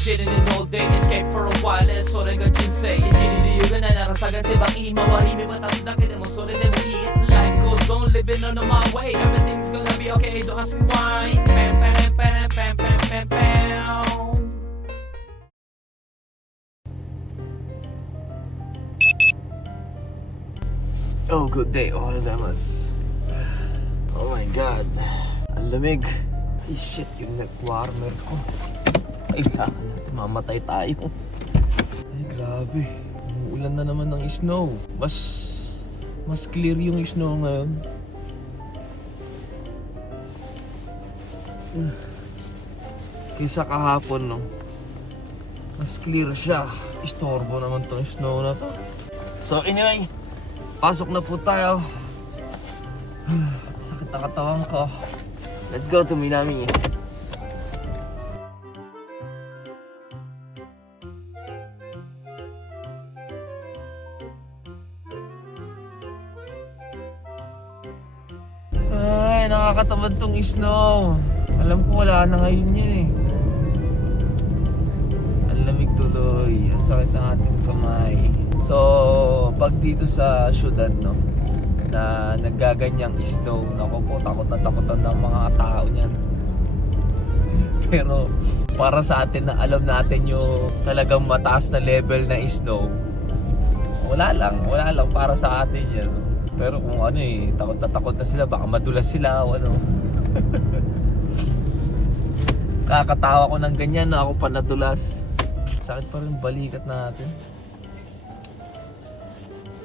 chilling in all day, escape for a while, それが人生生きる理由がないなら探せば今は日々は経つだけでもそれでもいい Life goes on, living on my way, everything's gonna be okay, don't ask me why. Pam pam pam pam pam pam pam. Oh, good day. Oh, gozaimasu. Oh my god. Ang lamig. Ay shit, yung neck warmer ko. Kailangan natin mamatay tayo. Ay grabe. Umuulan na naman ng snow. Mas clear yung snow ngayon. Kaysa kahapon, no? Mas clear siya. Istorbo naman tong snow na to. So anyway, pasok na po tayo. Sakit na katawan ko. Let's go to Minami. Ay, nakakatamad tong snow. Alam ko wala na ngayon yun eh. Ang lamig tuloy. Ang sakit ng ating kamay. So, pag dito sa syudad, no, na naggaganyang snow, naku po, takot na takotan ng mga tao niyan. Pero para sa atin na alam natin yung talagang mataas na level na snow, wala lang para sa atin yan. Pero kung ano eh, takot na sila, baka madulas sila o ano. Kakatawa ko ng ganyan na ako pa nadulas. Sakit pa rin balikat natin.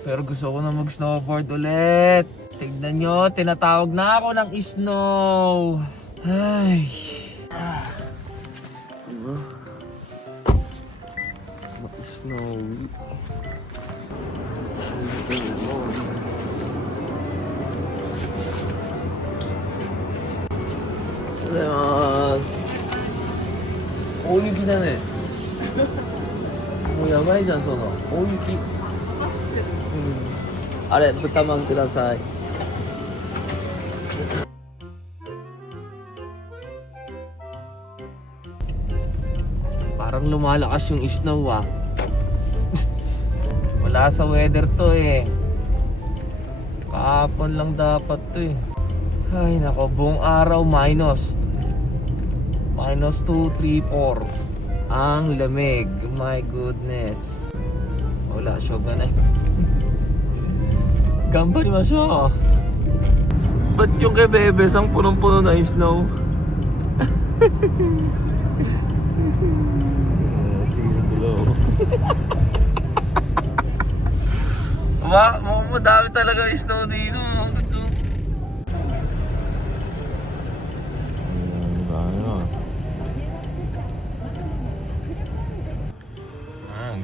Pero gusto ko na mag-snowboard ulit. Tignan nyo, tinatawag na ako ng snow. Ay. Mag-snowy.大雪だね。もうやばいじゃん、その大雪。あれ、豚まんください。Parang lumalakas yung snow ah. Wala sa weather to eh. Kahapon lang dapat to eh. Ay nako, buong araw minus 2, 3, 4. Ang lamig. My goodness. Wala, shoga na. Ganbarimashou. Ba't yung kay Bebes ang punong-puno na snow? Madami talaga snow dito.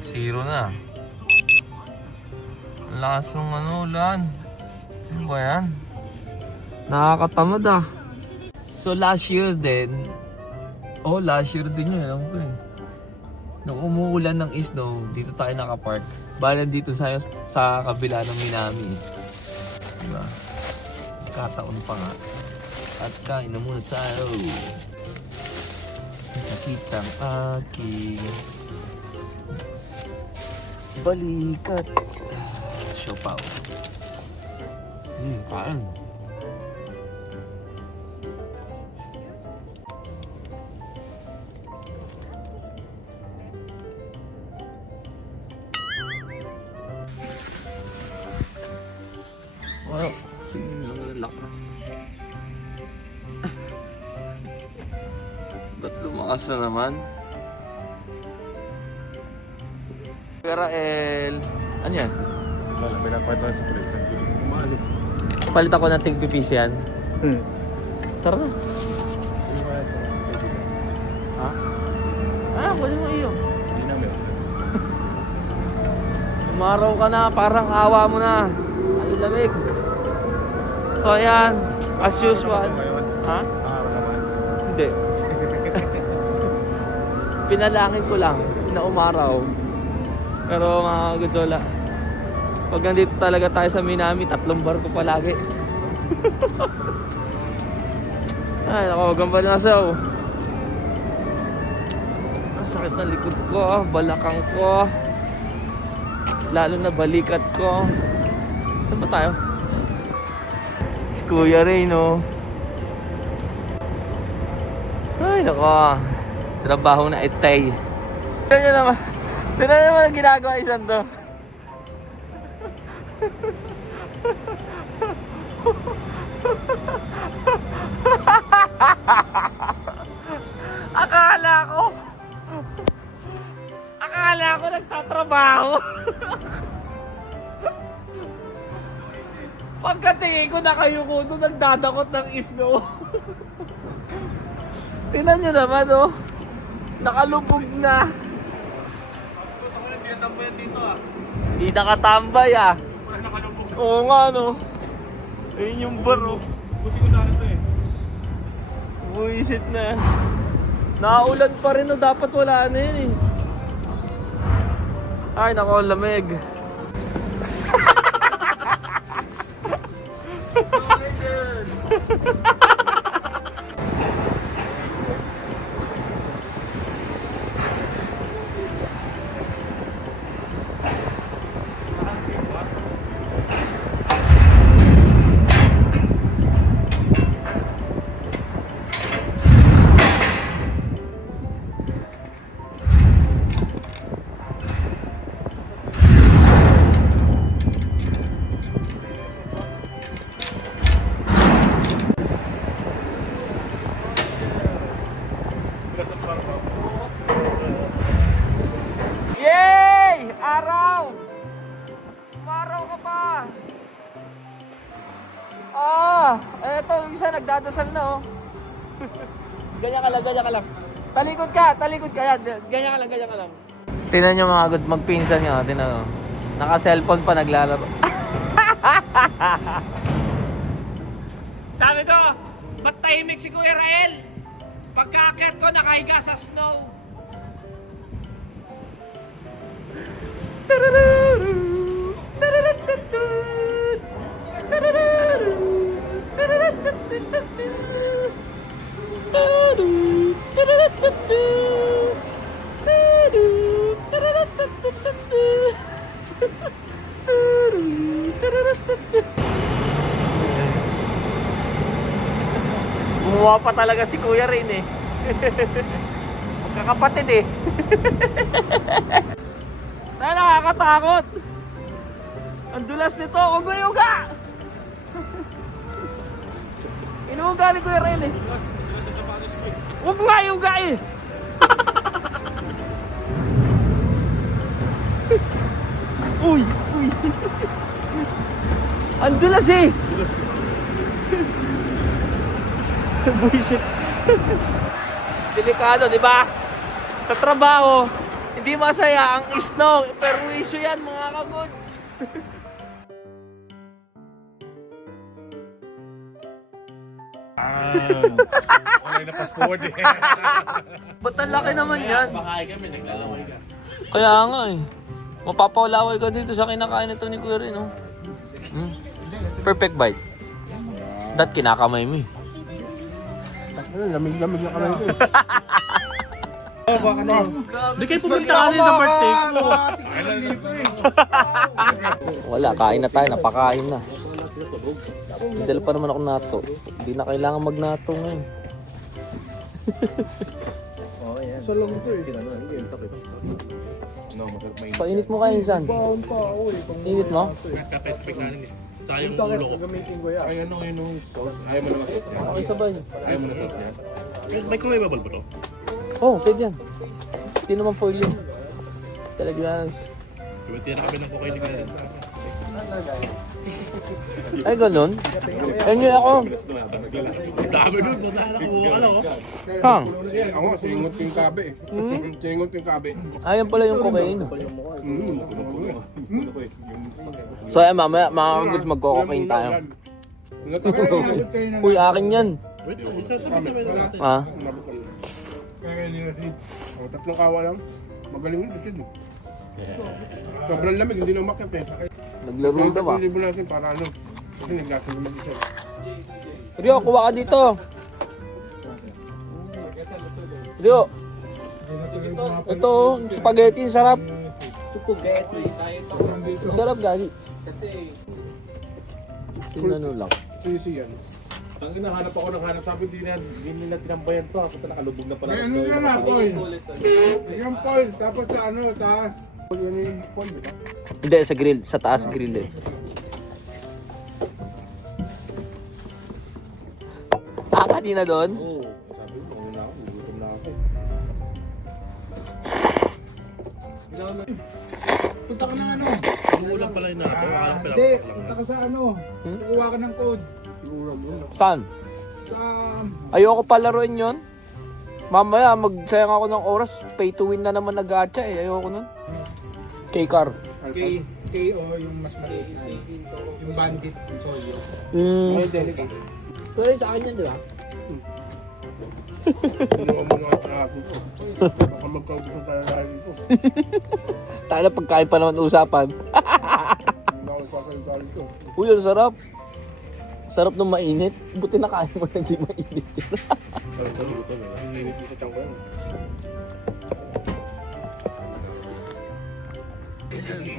Zero na. Ang lakas ng ulan. Ano ba yan? Nakakatamad ah. So last year din yun, alam ko eh. Nung umuulan ng snow, dito tayo nakapark. Bale dito sa kabila ng Minami. Diba? Kataon pa nga. At kain na muna tayo. Nakita ang aking balikat. Siopaw. Kain. Wow. Ang lakas. Ba't lumakas na naman? Rael, ano yan? Pinapalitan sa kulit. Palit ako ng tig-pipis yan. Tara na. Ha? Pwede mo iyo. Hindi na meron. Umaraw ka na, parang awa mo na. Ang lamig. So ayan, as usual. Ha? Naman. Hindi. Pinalangin ko lang na umaraw. Pero mga Godzola, pag nandito talaga tayo sa Minami, 3 barko palagi. Ay, nako, Ganbarimashou. sakit na likod ko, balakang ko. Lalo na balikat ko. Saan ba tayo? Si Kuya Ray, no? Ay, nako. Trabaho na itay. Tignan nyo naman. Tignan nyo naman ang ginagawa isang to. Akala ko nagtatrabaho. Pagkatingin ko na kayo ko doon nagdadakot ng isno. Tingnan nyo naman, oh. Nakalubog na. Hindi nakatambay, ah. Oo nga, no. Ayun yung bar, oh. Buti ko sana to eh. Buisit na. Naulan pa rin, oh. Dapat wala na yun, eh. Ay, nako, lamig. Yay! Araw! Umaraw ka pa! Eto, yung isa nagdadasal na, oh. Ganyan ka lang. Talikod ka yan. Ganyan ka lang. Tingnan nyo mga goods, magpinsan nyo. Tingnan nyo. Naka-cellphone pa naglalaro. Sabi ko, ba't tahimik si Kuya Rael? Pagkaakyat ko, nakahiga sa snow. Gumawa pa talaga si Kuya Rain, eh. Magkakapatid, eh. Nakakatakot. Ang dulas nito, huwag mo yuga. Inuuga ni Kuya Rain, eh. Huwag nga yuga, eh. Uy. Ang dulas, eh. Buisit. Delikado, di ba? Sa trabaho, hindi masaya ang snow. Perwisyo yan, mga kagod. Online na fast forward eh. Ba't ang laki naman yan? Makain kami, naglalaway ka. Kaya nga, eh. Mapapawlaway ka dito sa kinakain ito ni Kuya Rin, oh. Perfect bite. Dat kinakamay mo, eh. Lamig-lamig na kami ito eh. Di kayo pumunta kasi sa birthday ko. Wala, kain na tayo. Napakain na. Dala pa naman ako nato. Hindi na kailangan magnato ngayon. Sa lang ito eh. Painit mo kayo, Insan. Init mo? Kapit-pik na rin eh. Tayong ulo ko. Ay ano yung sauce? Ayaw mo na sauce niya? Okay, sabay. Ayaw mo na sauce niya? Microwavable ba to? Oh, pwede yan. Hindi naman foil yun. Talagang... Tira na kami ng cocaine na rin. Ay, ganun? Ayun yun ako. Ang dami nun. Ano ko? Hang. Ako, singot yung kabe eh. Singot yung kabe. Ayan pala yung cocaine. So, ayan, mamaya, mga goods, magko-cocaine tayo. Uy, akin yan. Wait, sasabihin namin natin. Ha? Tatlong kawa lang. Magaling yun, Richard eh. Sobrang lamig, hindi na umakyat eh. Naglaro daw, ah. Hindi mo natin para ano. Kasi naglasin naman dito. Rio, kuha ka dito. Rio. Ito, spaghetti, sarap. Sarap gani. Tinano lang. Sisi yan. Ang hinahanap ako ng hanap, sabi hindi nila tinambayan to. Kasi nakalubog na pala. May ano yan na, Paul? Yung Paul, tapos sa ano, taas. Yan yung Paul, di ba? Hindi, sa grill. Sa taas grill eh. Kanina doon? Oo. Sabi ko, mauna ako, gugutom na ako. Punta ka ng ano? Umuulan pala yun natin. Hindi, punta ka sa ano. Kukuha ka ng code. Saan? Sa... Ayoko palaruin yon. Mamaya, magsayang ako ng oras. Pay to win na naman nag-gacha eh. Ayoko nun. K-car. KO yung mas maliit na. Yung bandit, yung solyo. Mm. Delica. Pero sa akin yan, di ba? Ano mo nga ako ko. Baka magkaugusto tayo sa akin ko. Tayo na pagkain pa naman usapan. Hindi ako sasalita ko. Uy, ang sarap. Sarap nung mainit. Buti nakain mo na hindi mainit yun. Ang init sa tiyan ko yan.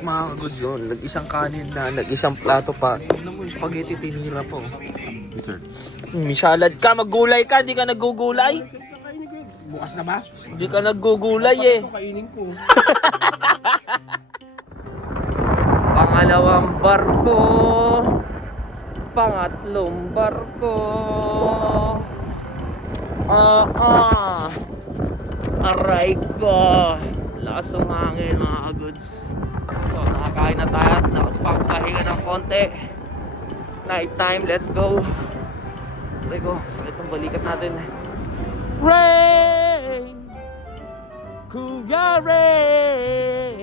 Mga good yun. Nag-isang kanin na, nag-isang plato pa. Ano mo, spaghetti tinira po. May salad ka, maggulay ka, hindi ka naggugulay. Bukas na ba? Hindi ka naggugulay eh. Ito kainin ko. Pangalawang barko. Pangatlong barko. Aray ko. Lakas ng hangin mga goods. So nakakain na tayo at nakapagpahinga ng konti. Night time, let's go. Aray ko, sakit ng balikat natin. Rain! Kuya Rain!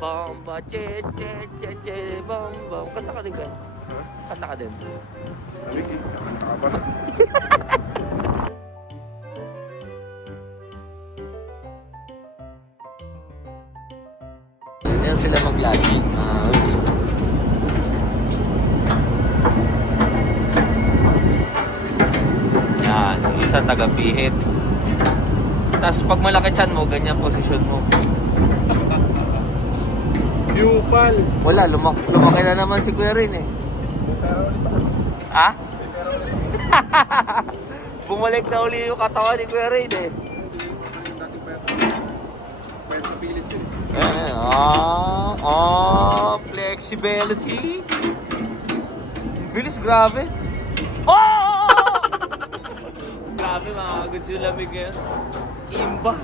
Bomba, che, che, che, che, bom, bom. Kanta ka din ba? Kanta ka din. Sabi ko, nakanta ka pa na. Ganyan sila mag-lodging. Yan, yung isa taga-pihit. Tapos pag malaki chan mo, ganyan posisyon mo. Yupal. Wala, lumaki na naman si Kuya Rin eh. Ha? Bumalik na uli yung katawan ni Kuya Rin eh. Flexibility. Bilis, grabe. Oh! Grabe mga goods yung lamig yan. Imba.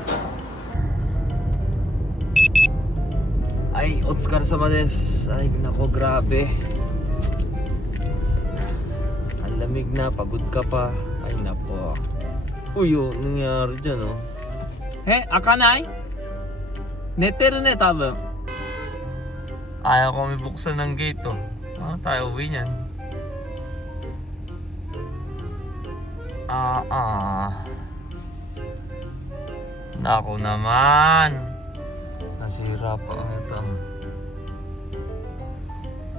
Ay, Otskar Samades. Ay, nako, grabe. Ang lamig na, pagod ka pa. Ay, nako. Uy, oh, nangyari dyan, oh. He, akanay? Neteru ne, tabi. Ayaw ko may buksan ng gate, oh. Ano tayo uwi niyan? Nako naman. Nasira pa ata.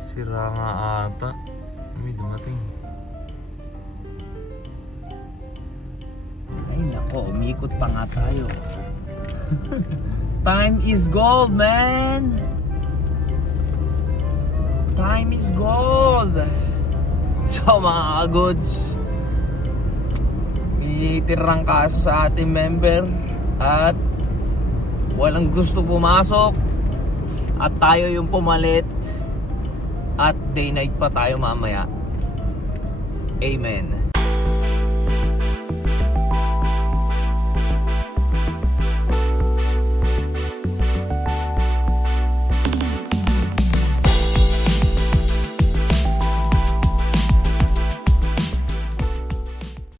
Sira nga ata. May dumating. Ay nako, umikot pa nga tayo. Time is gold, man! Time is gold! So mga goods, may tirang kaso sa ating member at walang gusto pumasok at tayo yung pumalit at day night pa tayo mamaya. Amen.